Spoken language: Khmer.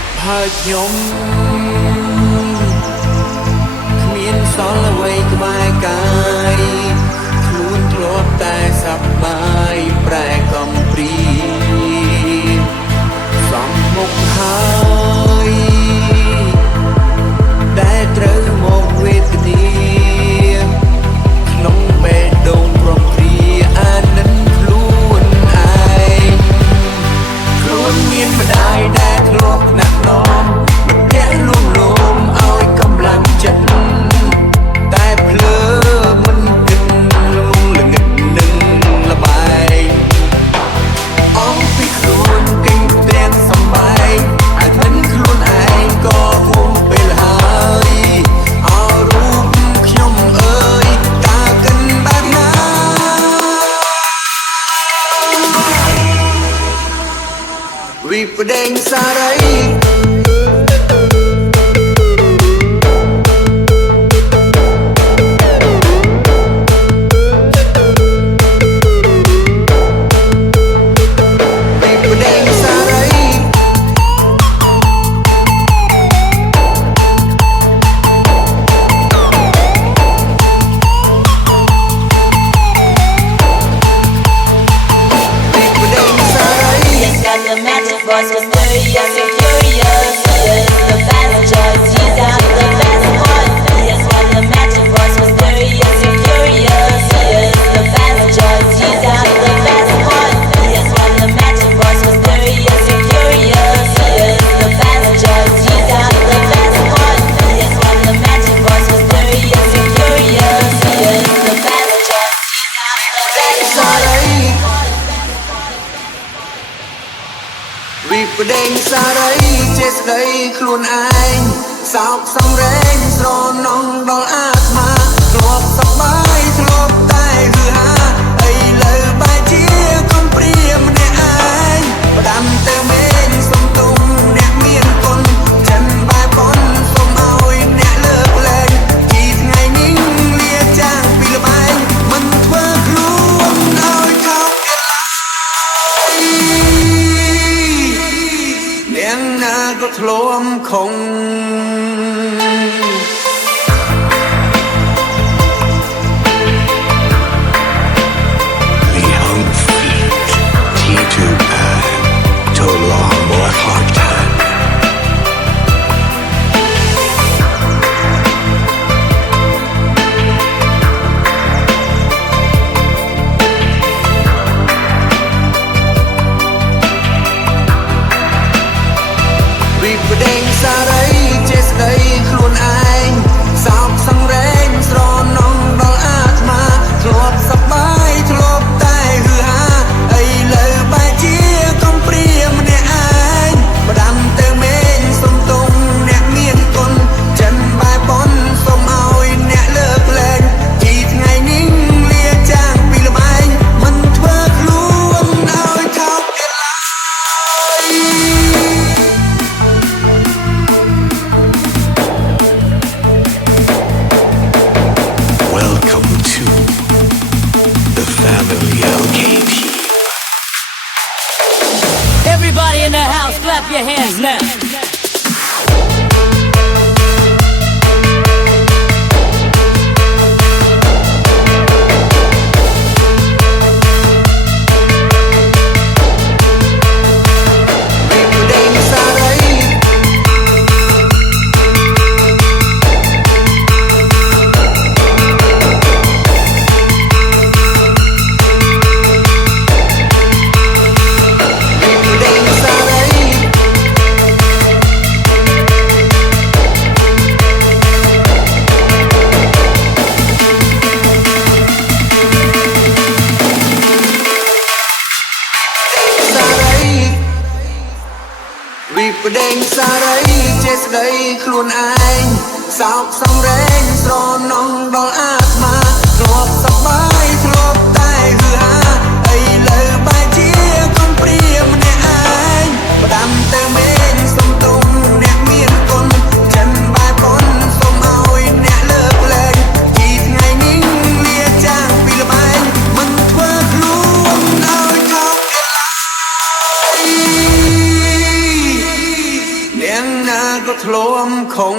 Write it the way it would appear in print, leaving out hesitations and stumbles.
ប់ហើយខ្ញុំគ្មានសល់អ្វីក្បែរកាយខ្លួនធ្លាប់តែសប្បាយប្រែកំព្រីសំមុខហើយដែលត្រូវមកវេទនាក្នុងបេះដូងព្រមព្រៀអាណិនខ្លួនឯងខ្លួនមានម្ដាយដែលធ្លាប់ថ្នាក់ណមមិនភ័ក្រលួងលោមឲ្យកម្លាំងចិត្តតែភ្លើមិនគិតលងល្ងឹតនឹងលបែងអងពីខ្លួនទិញផ្ទាំងសំបែងអាណិនខ្លួនឯងក៏ហួងពេលហើយអោរូបខ្ញុំអើយតើកិនបែបណាវិបដិងសារីVoice mysterious and curious. He is the best choice. He's got the best voice. He is what the magic voice mysterious and curious. He is the best choice. He's got the best voice. He is what the magic voice mysterious and curious. He is the best choice. He's got the best voice. He is what the magic voice mysterious and curious. He is the best choice. He's got the best voice. វិបដិងសារីចេះស្ដីខ្លួនឯងសោកសំរែងស្រណងដល់អាត្មាធ្លាប់សប្បាយធ្លាប់តែហឺហាឥឡូវបែរជាកុំព្រាម្នាក់ឯងផ្ដាំទៅមេងសុំទុំអ្នកមានគុណចិនបែបប៉ុនសុំឲ្យអ្នកលើកលែងពីថ្ងៃនេះលាចាងពីលបែងមិនធ្វើខ្លួនឲ្យថោកទាំងណាក៏ធ្លាប់ខំវិបដិងសារីចេះស្ដីខ្លួនឯងសោកសង្រែងស្រណងដល់អាត្មាធ្លាប់សប្បាយធ្លាប់តែហឺហាឥឡូវបែរជាកុំព្រាម្នាក់ឯងផ្ដាំទៅមេងសុំទុំអ្នកមានគុណចិនបែបប៉ុនសុំឲ្យអ្នកលើកលែងពីថ្ងៃនេះលាចាងពីលបែងមិនធ្វើខ្លួនឲ្យថោកទៀតឡើយWelcome to the Family LKP. Everybody in the house, clap your hands now.វិបដិងសារីចេះស្ដីខ្លួនឯងសោកសំរែងស្រណងដល់អាត្មាធ្លាប់សប្បាយធ្លាប់តែហឺហាឥឡូវបែរជាកុំព្រាម្នាក់ឯងផ្ដាំទៅមេងសុំទុំអ្នកមានគុណចិនបែបប៉ុនសុំឲ្យអ្នកលើកលែងពីថ្ងៃនេះលាចាងពីលបែងមិនធ្វើខ្លួនឲ្យថោកទៀតឡើយ งหน้าก็ท่วมคง